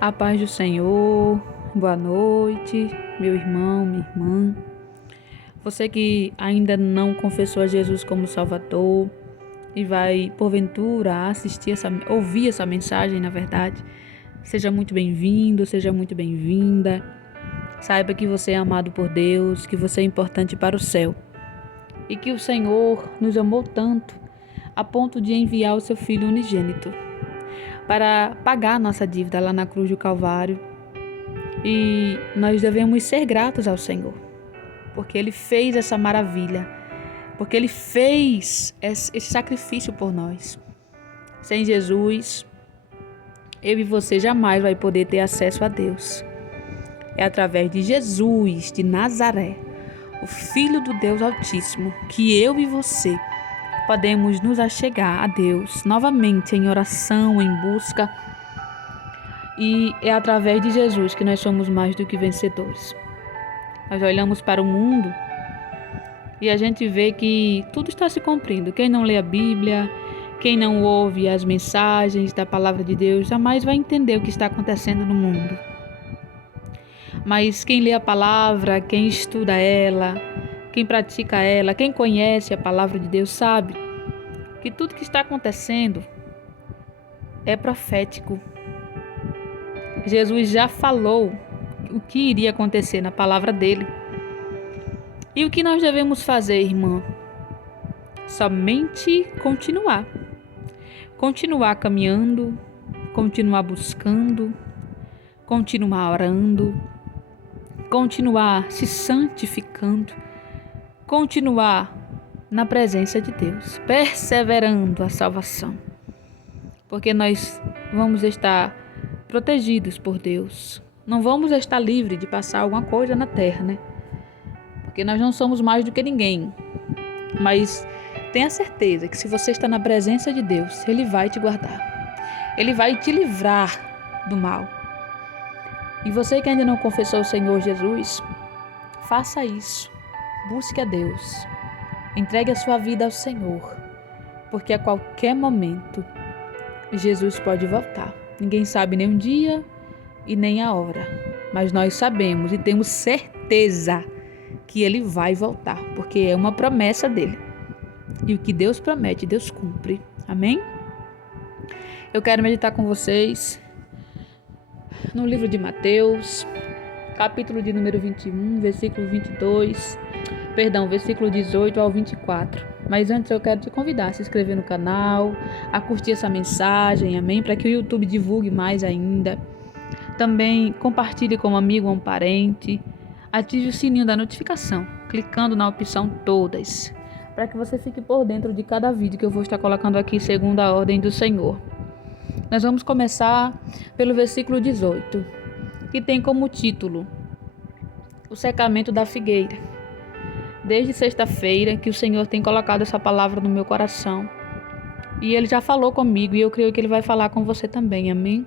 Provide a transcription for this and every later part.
A paz do Senhor, boa noite, meu irmão, minha irmã. Você que ainda não confessou a Jesus como Salvador e vai, porventura, ouvir essa mensagem, na verdade, seja muito bem-vindo, seja muito bem-vinda. Saiba que você é amado por Deus, que você é importante para o céu e que o Senhor nos amou tanto a ponto de enviar o seu Filho unigênito para pagar a nossa dívida lá na cruz do Calvário. E nós devemos ser gratos ao Senhor, porque Ele fez essa maravilha, porque Ele fez esse sacrifício por nós. Sem Jesus, eu e você jamais vai poder ter acesso a Deus. É através de Jesus de Nazaré, o Filho do Deus Altíssimo, que eu e você podemos nos achegar a Deus novamente em oração, em busca. E é através de Jesus que nós somos mais do que vencedores. Nós olhamos para o mundo e a gente vê que tudo está se cumprindo. Quem não lê a Bíblia, quem não ouve as mensagens da palavra de Deus, jamais vai entender o que está acontecendo no mundo. Mas quem lê a palavra, quem estuda ela, quem pratica ela, quem conhece a palavra de Deus, sabe que tudo que está acontecendo é profético. Jesus já falou o que iria acontecer na palavra dele. E o que nós devemos fazer, irmã? Somente continuar. Continuar caminhando, continuar buscando, continuar orando, continuar se santificando, continuar na presença de Deus, perseverando a salvação. Porque nós vamos estar protegidos por Deus. Não vamos estar livres de passar alguma coisa na terra, né? Porque nós não somos mais do que ninguém. Mas tenha certeza que se você está na presença de Deus, Ele vai te guardar. Ele vai te livrar do mal. E você que ainda não confessou o Senhor Jesus, faça isso. Busque a Deus. Entregue a sua vida ao Senhor. Porque a qualquer momento, Jesus pode voltar. Ninguém sabe nem o dia e nem a hora. Mas nós sabemos e temos certeza que Ele vai voltar, porque é uma promessa dele. E o que Deus promete, Deus cumpre. Amém? Eu quero meditar com vocês no livro de Mateus, capítulo de número 21, versículo 18 ao 24. Mas antes eu quero te convidar a se inscrever no canal, a curtir essa mensagem, amém? Para que o YouTube divulgue mais ainda. Também compartilhe com um amigo ou um parente. Ative o sininho da notificação, clicando na opção todas, para que você fique por dentro de cada vídeo que eu vou estar colocando aqui segundo a ordem do Senhor. Nós vamos começar pelo versículo 18, que tem como título o secamento da figueira. Desde sexta-feira que o Senhor tem colocado essa palavra no meu coração. E Ele já falou comigo e eu creio que Ele vai falar com você também, amém?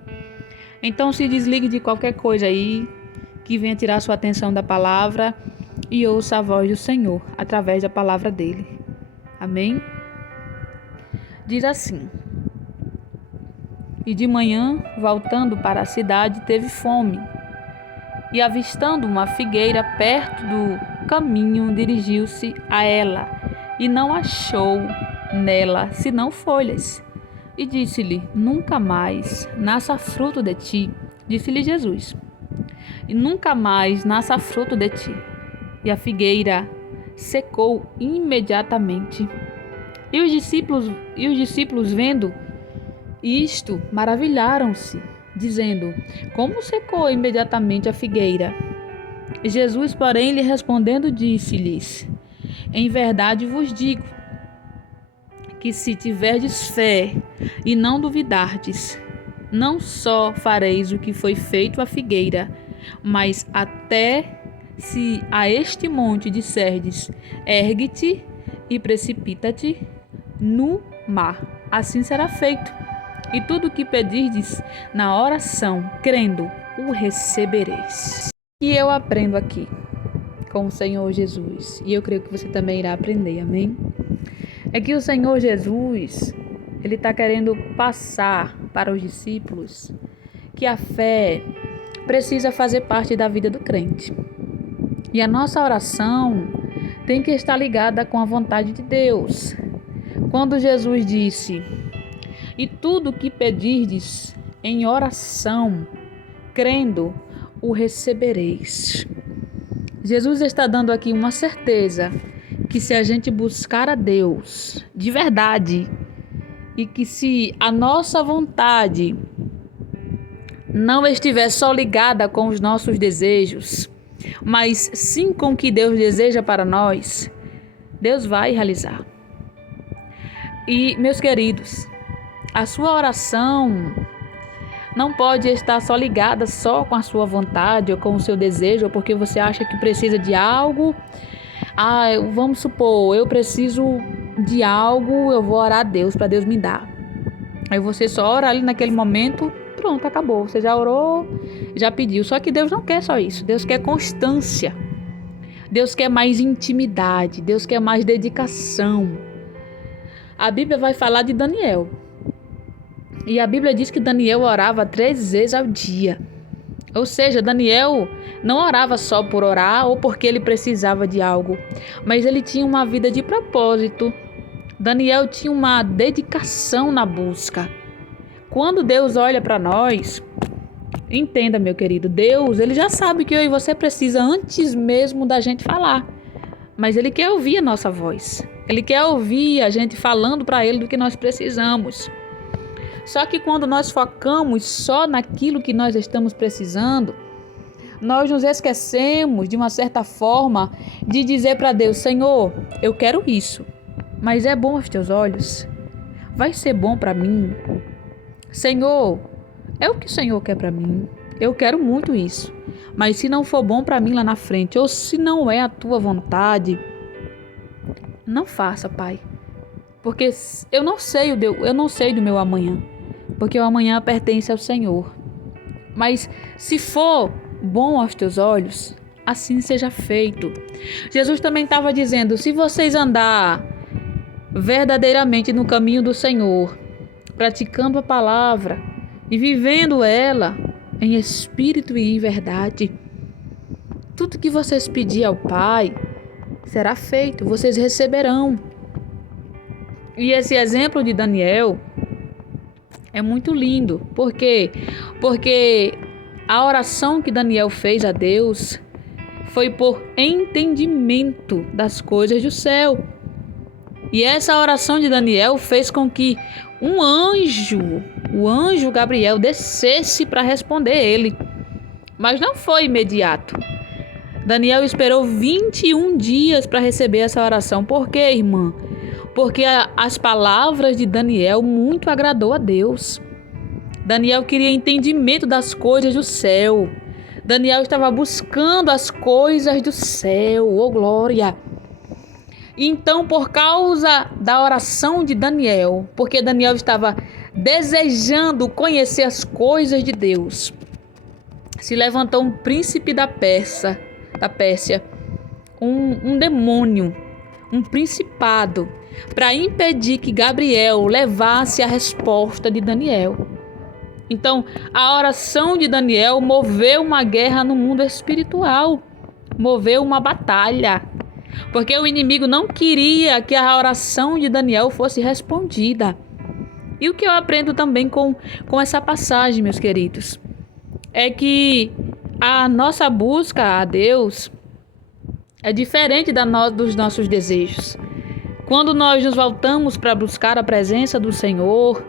Então se desligue de qualquer coisa aí que venha tirar sua atenção da palavra e ouça a voz do Senhor através da palavra dele. Amém? Diz assim: E de manhã, voltando para a cidade, teve fome. E avistando uma figueira perto do caminho, dirigiu-se a ela, e não achou nela senão folhas. E disse-lhe: Nunca mais nasça fruto de ti. Disse-lhe Jesus: E nunca mais nasça fruto de ti. E a figueira secou imediatamente. E os discípulos vendo isto, maravilharam-se, dizendo: Como secou imediatamente a figueira? Jesus, porém, lhe respondendo, disse-lhes: Em verdade vos digo, que se tiverdes fé e não duvidardes, não só fareis o que foi feito à figueira, mas até se a este monte disserdes: Ergue-te e precipita-te no mar, assim será feito. E tudo o que pedirdes na oração, crendo, o recebereis. E eu aprendo aqui com o Senhor Jesus, e eu creio que você também irá aprender, amém? É que o Senhor Jesus, Ele está querendo passar para os discípulos que a fé precisa fazer parte da vida do crente. E a nossa oração tem que estar ligada com a vontade de Deus. Quando Jesus disse: "E tudo que pedirdes em oração, crendo, o recebereis." Jesus está dando aqui uma certeza que se a gente buscar a Deus de verdade e que se a nossa vontade não estiver só ligada com os nossos desejos, mas sim com o que Deus deseja para nós, Deus vai realizar. E, meus queridos, a sua oração não pode estar só ligada só com a sua vontade ou com o seu desejo, ou porque você acha que precisa de algo. Vamos supor, eu preciso de algo, eu vou orar a Deus para Deus me dar. Aí você só ora ali naquele momento, pronto, acabou. Você já orou, já pediu. Só que Deus não quer só isso. Deus quer constância. Deus quer mais intimidade. Deus quer mais dedicação. A Bíblia vai falar de Daniel. E a Bíblia diz que Daniel orava 3 vezes ao dia. Ou seja, Daniel não orava só por orar ou porque ele precisava de algo, mas ele tinha uma vida de propósito. Daniel tinha uma dedicação na busca. Quando Deus olha para nós, entenda, meu querido, Deus, ele já sabe que eu e você precisa antes mesmo da gente falar. Mas ele quer ouvir a nossa voz. Ele quer ouvir a gente falando para ele do que nós precisamos. Só que quando nós focamos só naquilo que nós estamos precisando, nós nos esquecemos, de uma certa forma, de dizer para Deus: Senhor, eu quero isso, mas é bom aos teus olhos? Vai ser bom para mim? Senhor, é o que o Senhor quer para mim? Eu quero muito isso, mas se não for bom para mim lá na frente, ou se não é a tua vontade, não faça, Pai. Porque eu não sei do meu amanhã, porque o amanhã pertence ao Senhor. Mas se for bom aos teus olhos, assim seja feito. Jesus também estava dizendo: se vocês andar verdadeiramente no caminho do Senhor, praticando a palavra e vivendo ela em espírito e em verdade, tudo que vocês pedirem ao Pai será feito, vocês receberão. E esse exemplo de Daniel é muito lindo. Por quê? Porque a oração que Daniel fez a Deus foi por entendimento das coisas do céu. E essa oração de Daniel fez com que o anjo Gabriel, descesse para responder ele. Mas não foi imediato. Daniel esperou 21 dias para receber essa oração. Por quê, irmã? Porque as palavras de Daniel muito agradou a Deus. Daniel queria entendimento das coisas do céu. Daniel estava buscando as coisas do céu, oh glória! Então, por causa da oração de Daniel, porque Daniel estava desejando conhecer as coisas de Deus, se levantou um príncipe da Pérsia, um demônio, um principado, para impedir que Gabriel levasse a resposta de Daniel. Então, a oração de Daniel moveu uma guerra no mundo espiritual, moveu uma batalha, porque o inimigo não queria que a oração de Daniel fosse respondida. E o que eu aprendo também com essa passagem, meus queridos, é que a nossa busca a Deus é diferente dos nossos desejos. Quando nós nos voltamos para buscar a presença do Senhor,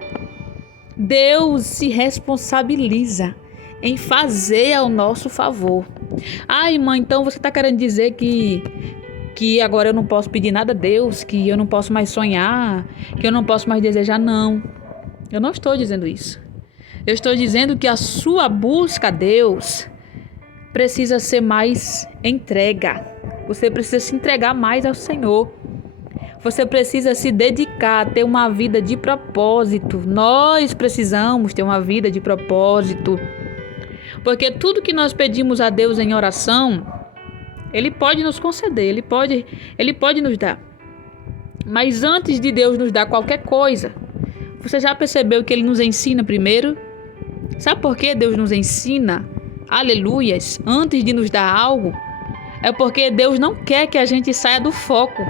Deus se responsabiliza em fazer ao nosso favor. Irmã, então você está querendo dizer que agora eu não posso pedir nada a Deus, que eu não posso mais sonhar, que eu não posso mais desejar? Não, eu não estou dizendo isso. Eu estou dizendo que a sua busca a Deus precisa ser mais entrega. Você precisa se entregar mais ao Senhor. Você precisa se dedicar a ter uma vida de propósito. Nós precisamos ter uma vida de propósito. Porque tudo que nós pedimos a Deus em oração, Ele pode nos conceder, Ele pode nos dar. Mas antes de Deus nos dar qualquer coisa, você já percebeu que Ele nos ensina primeiro? Sabe por que Deus nos ensina, aleluias, antes de nos dar algo? É porque Deus não quer que a gente saia do foco.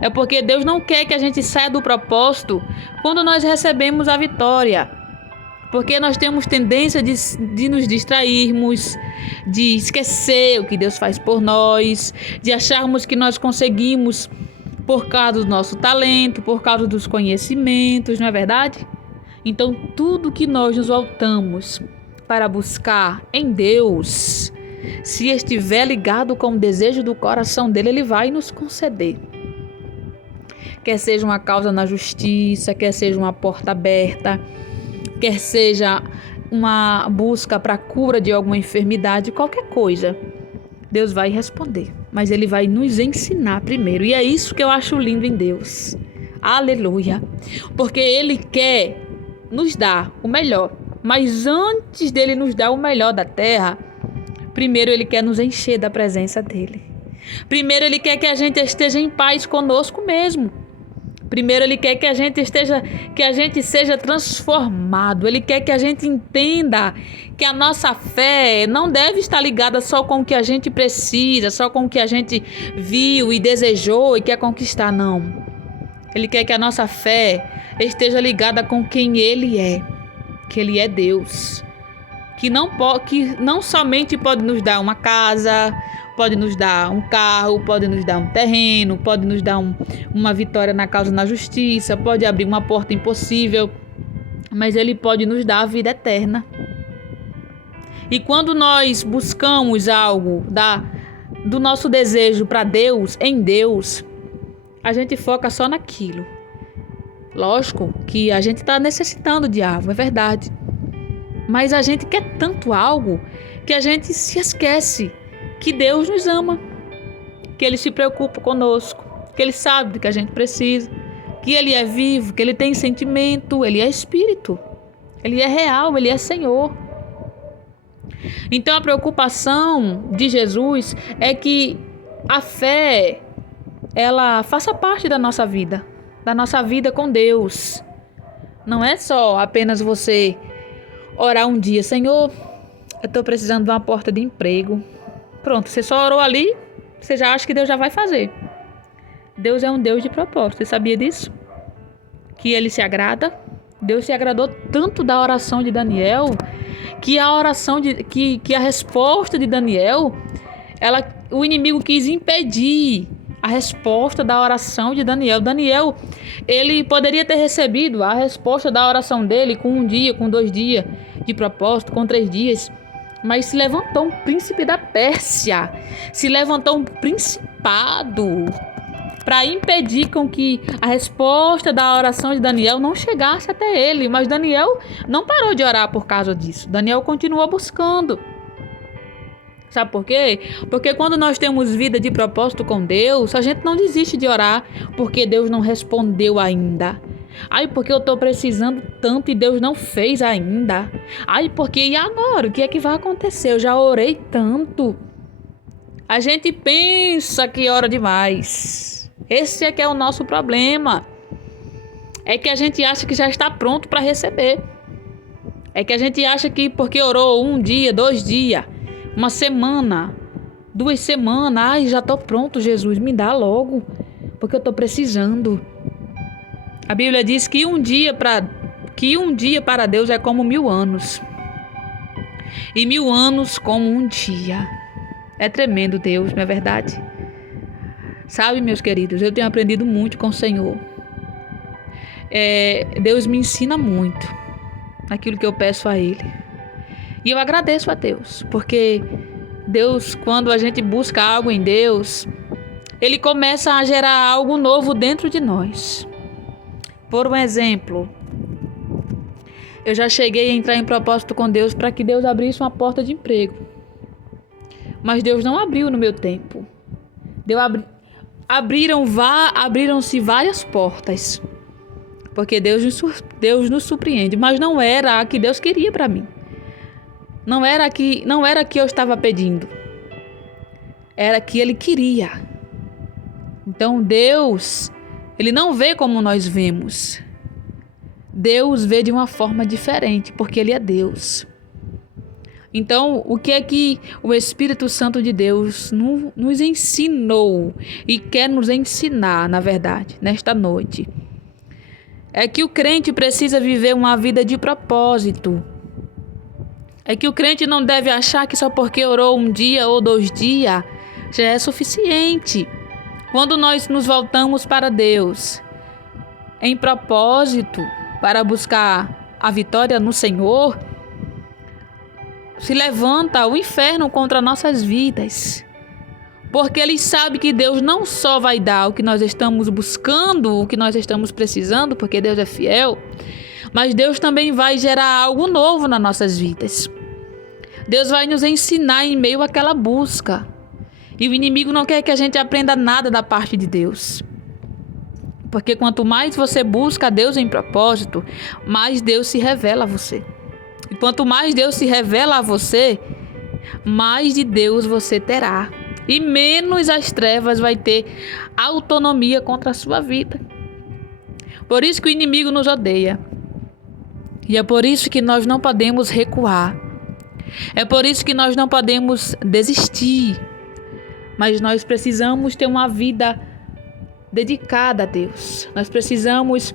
É porque Deus não quer que a gente saia do propósito quando nós recebemos a vitória. Porque nós temos tendência de nos distrairmos, de esquecer o que Deus faz por nós, de acharmos que nós conseguimos por causa do nosso talento, por causa dos conhecimentos, não é verdade? Então, tudo que nós nos voltamos para buscar em Deus, se estiver ligado com o desejo do coração dele, ele vai nos conceder. Quer seja uma causa na justiça, quer seja uma porta aberta, quer seja uma busca para a cura de alguma enfermidade, qualquer coisa, Deus vai responder. Mas ele vai nos ensinar primeiro. E é isso que eu acho lindo em Deus. Aleluia. Porque ele quer nos dar o melhor. Mas antes dele nos dar o melhor da terra, primeiro ele quer nos encher da presença dele. Primeiro ele quer que a gente esteja em paz conosco mesmo. Primeiro ele quer que a gente seja transformado. Ele quer que a gente entenda que a nossa fé não deve estar ligada só com o que a gente precisa, só com o que a gente viu e desejou e quer conquistar, não. Ele quer que a nossa fé esteja ligada com quem ele é, que ele é Deus, que não somente pode nos dar uma casa, pode nos dar um carro, pode nos dar um terreno, pode nos dar uma vitória na causa na justiça, pode abrir uma porta impossível, mas ele pode nos dar a vida eterna. E quando nós buscamos algo do nosso desejo para Deus, em Deus, a gente foca só naquilo. Lógico que a gente está necessitando de algo, é verdade. Mas a gente quer tanto algo que a gente se esquece que Deus nos ama, que Ele se preocupa conosco, que Ele sabe do que a gente precisa, que Ele é vivo, que Ele tem sentimento, Ele é Espírito, Ele é real, Ele é Senhor. Então a preocupação de Jesus é que a fé, ela faça parte da nossa vida com Deus. Não é só apenas você orar um dia, Senhor, eu estou precisando de uma porta de emprego. Pronto, você só orou ali, você já acha que Deus já vai fazer. Deus é um Deus de propósito, você sabia disso? Que Ele se agrada. Deus se agradou tanto da oração de Daniel, que a resposta de Daniel, o inimigo quis impedir a resposta da oração de Daniel. Daniel, ele poderia ter recebido a resposta da oração dele com 1 dia, com 2 dias de propósito, com 3 dias. Mas se levantou um príncipe da Pérsia, se levantou um principado para impedir com que a resposta da oração de Daniel não chegasse até ele. Mas Daniel não parou de orar por causa disso. Daniel continuou buscando. Sabe por quê? Porque quando nós temos vida de propósito com Deus, a gente não desiste de orar porque Deus não respondeu ainda. Ai, porque eu estou precisando tanto e Deus não fez ainda. Ai, porque e agora? O que é que vai acontecer? Eu já orei tanto. A gente pensa que ora demais. Esse é que é o nosso problema. É que a gente acha que já está pronto para receber. É que a gente acha que porque orou 1 dia, 2 dias, 1 semana, 2 semanas, ai, já estou pronto, Jesus, me dá logo, porque eu estou precisando. A Bíblia diz que um dia para Deus é como 1000 anos. E 1000 anos como um dia. É tremendo Deus, não é verdade? Sabe, meus queridos, eu tenho aprendido muito com o Senhor. Deus me ensina muito naquilo que eu peço a Ele. E eu agradeço a Deus, porque Deus, quando a gente busca algo em Deus, Ele começa a gerar algo novo dentro de nós. Por um exemplo, eu já cheguei a entrar em propósito com Deus para que Deus abrisse uma porta de emprego. Mas Deus não abriu no meu tempo. Abriram-se várias portas. Porque Deus nos surpreende, mas não era a que Deus queria para mim. Não era a que eu estava pedindo. Era a que Ele queria. Então Deus, Ele não vê como nós vemos. Deus vê de uma forma diferente, porque Ele é Deus. Então, o que é que o Espírito Santo de Deus nos ensinou e quer nos ensinar, na verdade, nesta noite? É que o crente precisa viver uma vida de propósito. É que o crente não deve achar que só porque orou um dia ou 2 dias já é suficiente. Quando nós nos voltamos para Deus em propósito para buscar a vitória no Senhor, se levanta o inferno contra nossas vidas. Porque ele sabe que Deus não só vai dar o que nós estamos buscando, o que nós estamos precisando, porque Deus é fiel, mas Deus também vai gerar algo novo nas nossas vidas. Deus vai nos ensinar em meio àquela busca. E o inimigo não quer que a gente aprenda nada da parte de Deus. Porque quanto mais você busca Deus em propósito, mais Deus se revela a você. E quanto mais Deus se revela a você, mais de Deus você terá. E menos as trevas vai ter autonomia contra a sua vida. Por isso que o inimigo nos odeia. E é por isso que nós não podemos recuar. É por isso que nós não podemos desistir. Mas nós precisamos ter uma vida dedicada a Deus. Nós precisamos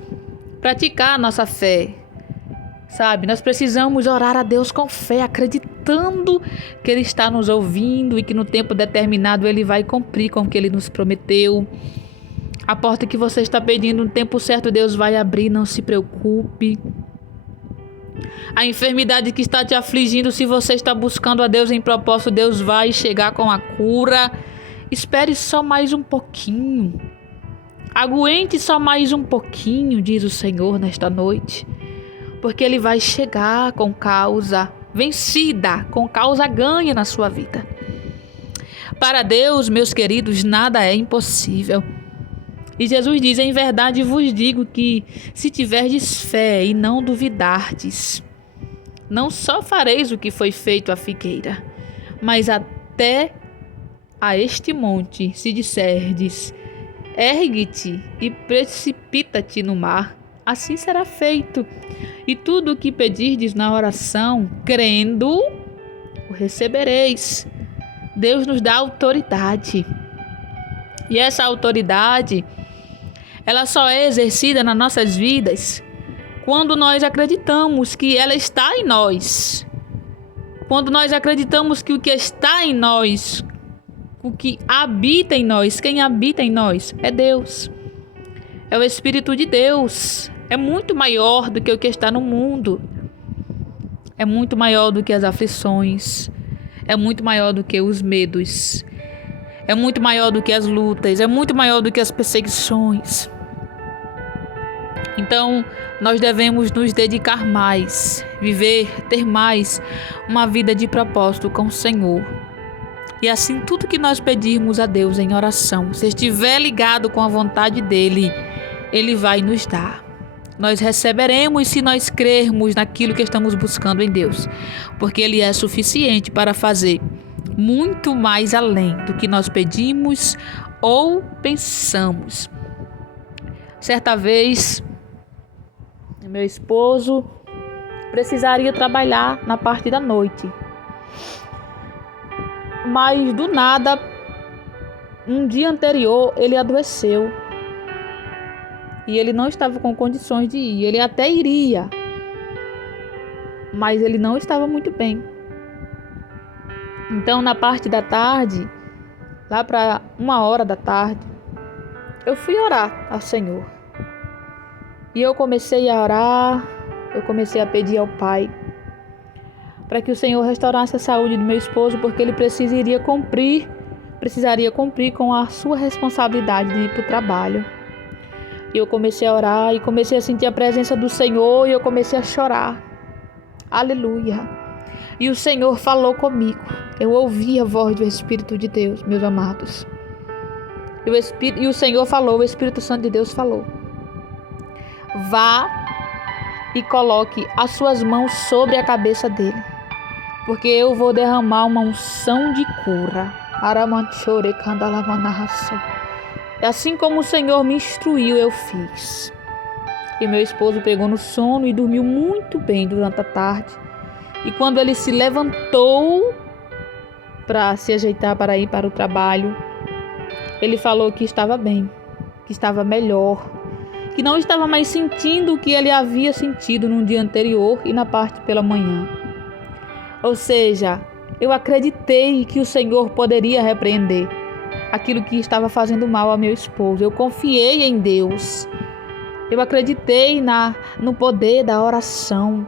praticar a nossa fé. Sabe, nós precisamos orar a Deus com fé, acreditando que Ele está nos ouvindo e que no tempo determinado Ele vai cumprir com o que Ele nos prometeu. A porta que você está pedindo, no tempo certo Deus vai abrir, não se preocupe. A enfermidade que está te afligindo, se você está buscando a Deus em propósito, Deus vai chegar com a cura. Espere só mais um pouquinho. Aguente só mais um pouquinho, diz o Senhor nesta noite. Porque Ele vai chegar com causa vencida, com causa ganha na sua vida. Para Deus, meus queridos, nada é impossível. E Jesus diz, em verdade vos digo que se tiverdes fé e não duvidardes, não só fareis o que foi feito à figueira, mas até a este monte, se disserdes, ergue-te e precipita-te no mar, assim será feito. E tudo o que pedirdes na oração, crendo, o recebereis. Deus nos dá autoridade. E essa autoridade, ela só é exercida nas nossas vidas quando nós acreditamos que ela está em nós. Quando nós acreditamos que o que está em nós, o que habita em nós, quem habita em nós é Deus. É o Espírito de Deus. É muito maior do que o que está no mundo. É muito maior do que as aflições. É muito maior do que os medos. É muito maior do que as lutas. É muito maior do que as perseguições. Então, nós devemos nos dedicar mais, ter mais uma vida de propósito com o Senhor. E assim, tudo que nós pedirmos a Deus em oração, se estiver ligado com a vontade dEle, Ele vai nos dar. Nós receberemos se nós crermos naquilo que estamos buscando em Deus, porque Ele é suficiente para fazer muito mais além do que nós pedimos ou pensamos. Certa vez, meu esposo precisaria trabalhar na parte da noite, mas do nada, um dia anterior, ele adoeceu. E ele não estava com condições de ir. Ele até iria, mas ele não estava muito bem. Então, na parte da tarde, lá para 1h da tarde, eu fui orar ao Senhor. E eu comecei a orar, eu comecei a pedir ao Pai para que o Senhor restaurasse a saúde do meu esposo, porque ele precisaria cumprir com a sua responsabilidade de ir para o trabalho. E eu comecei a orar e comecei a sentir a presença do Senhor e eu comecei a chorar. Aleluia. E o Senhor falou comigo. Eu ouvi a voz do Espírito de Deus, meus amados. E o Senhor falou, o Espírito Santo de Deus falou. Vá e coloque as suas mãos sobre a cabeça dele, porque eu vou derramar uma unção de cura. E assim como o Senhor me instruiu, eu fiz. E meu esposo pegou no sono e dormiu muito bem durante a tarde. E quando ele se levantou para se ajeitar para ir para o trabalho, ele falou que estava bem, que estava melhor, que não estava mais sentindo o que ele havia sentido no dia anterior e na parte pela manhã. Ou seja, eu acreditei que o Senhor poderia repreender aquilo que estava fazendo mal ao meu esposo. Eu confiei em Deus. Eu acreditei no poder da oração.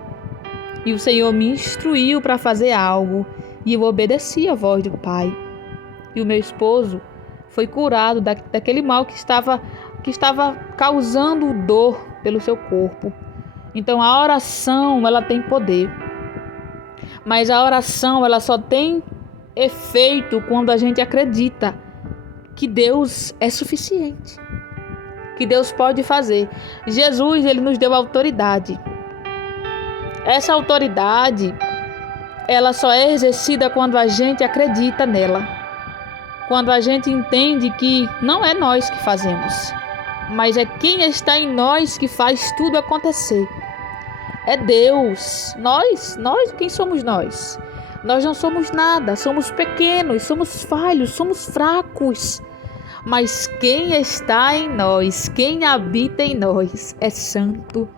E o Senhor me instruiu para fazer algo. E eu obedeci a voz do Pai. E o meu esposo foi curado daquele mal que estava causando dor pelo seu corpo. Então a oração, ela tem poder. Mas a oração, ela só tem efeito quando a gente acredita que Deus é suficiente, que Deus pode fazer. Jesus, ele nos deu autoridade. Essa autoridade, ela só é exercida quando a gente acredita nela. Quando a gente entende que não é nós que fazemos, mas é quem está em nós que faz tudo acontecer. É Deus. Nós, quem somos nós? Nós não somos nada, somos pequenos, somos falhos, somos fracos. Mas quem está em nós, quem habita em nós, é santo,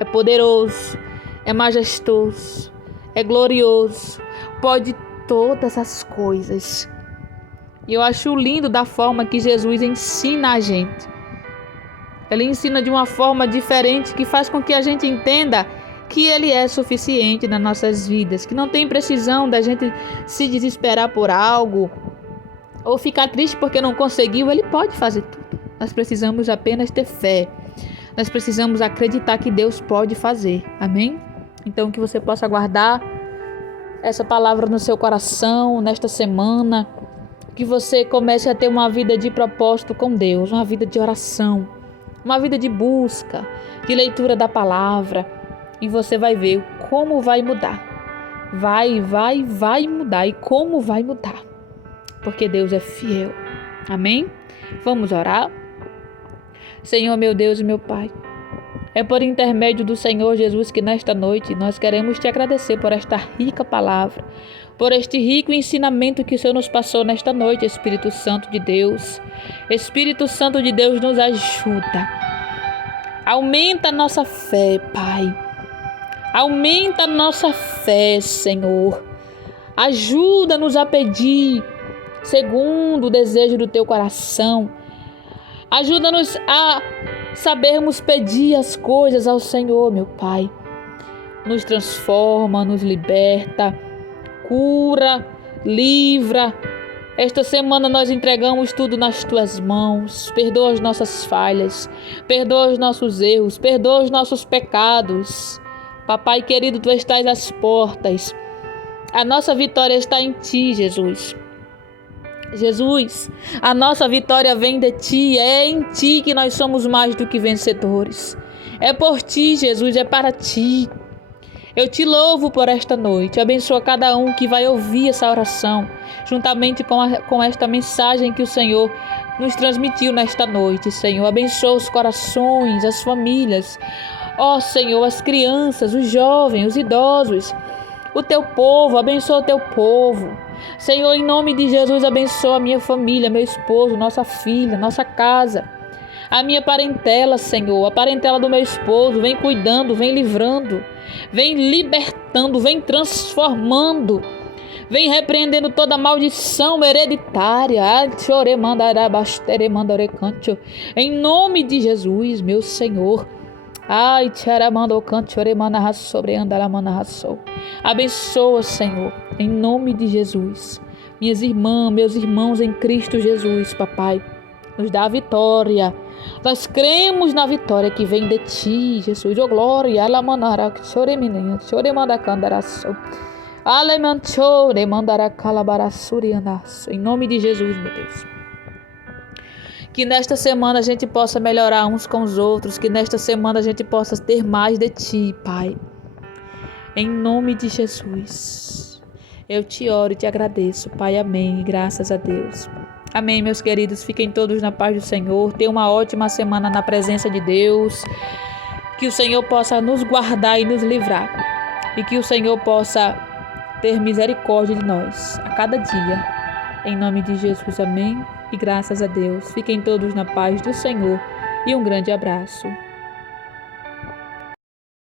é poderoso, é majestoso, é glorioso, pode todas as coisas. E eu acho lindo da forma que Jesus ensina a gente. Ele ensina de uma forma diferente que faz com que a gente entenda que Ele é suficiente nas nossas vidas, que não tem precisão da gente se desesperar por algo ou ficar triste porque não conseguiu. Ele pode fazer tudo. Nós precisamos apenas ter fé. Nós precisamos acreditar que Deus pode fazer. Amém? Então que você possa guardar essa palavra no seu coração nesta semana, que você comece a ter uma vida de propósito com Deus, uma vida de oração, uma vida de busca, de leitura da palavra, e você vai ver como vai mudar. Vai mudar. E como vai mudar? Porque Deus é fiel. Amém? Vamos orar? Senhor, meu Deus e meu Pai, é por intermédio do Senhor Jesus que nesta noite nós queremos te agradecer por esta rica palavra, por este rico ensinamento que o Senhor nos passou nesta noite, Espírito Santo de Deus. Espírito Santo de Deus, nos ajuda. Aumenta a nossa fé, Pai. Aumenta a nossa fé, Senhor. Ajuda-nos a pedir segundo o desejo do Teu coração. Ajuda-nos a sabermos pedir as coisas ao Senhor, meu Pai. Nos transforma, nos liberta, cura, livra. Esta semana nós entregamos tudo nas Tuas mãos. Perdoa as nossas falhas, perdoa os nossos erros, perdoa os nossos pecados. Papai querido, Tu estás às portas. A nossa vitória está em Ti, Jesus. Jesus, a nossa vitória vem de Ti, é em Ti que nós somos mais do que vencedores. É por Ti, Jesus, é para Ti. Eu Te louvo por esta noite. Abençoa cada um que vai ouvir essa oração, juntamente com esta mensagem que o Senhor nos transmitiu nesta noite, Senhor. Abençoa os corações, as famílias. Ó Senhor, as crianças, os jovens, os idosos, o Teu povo. Abençoa o Teu povo. Senhor, em nome de Jesus, abençoa a minha família, meu esposo, nossa filha, nossa casa, a minha parentela, Senhor, a parentela do meu esposo. Vem cuidando, vem livrando, vem libertando, vem transformando, vem repreendendo toda maldição hereditária. Em nome de Jesus, meu Senhor. Ai, abençoa, Senhor, em nome de Jesus. Minhas irmãs, meus irmãos em Cristo Jesus, Papai, nos dá a vitória. Nós cremos na vitória que vem de Ti, Jesus. Oh, glória. Em nome de Jesus, meu Deus. Que nesta semana a gente possa melhorar uns com os outros. Que nesta semana a gente possa ter mais de Ti, Pai. Em nome de Jesus. Eu Te oro e Te agradeço, Pai. Amém. Graças a Deus. Amém, meus queridos. Fiquem todos na paz do Senhor. Tenham uma ótima semana na presença de Deus. Que o Senhor possa nos guardar e nos livrar e que o Senhor possa ter misericórdia de nós a cada dia. Em nome de Jesus, amém. E graças a Deus. Fiquem todos na paz do Senhor e um grande abraço.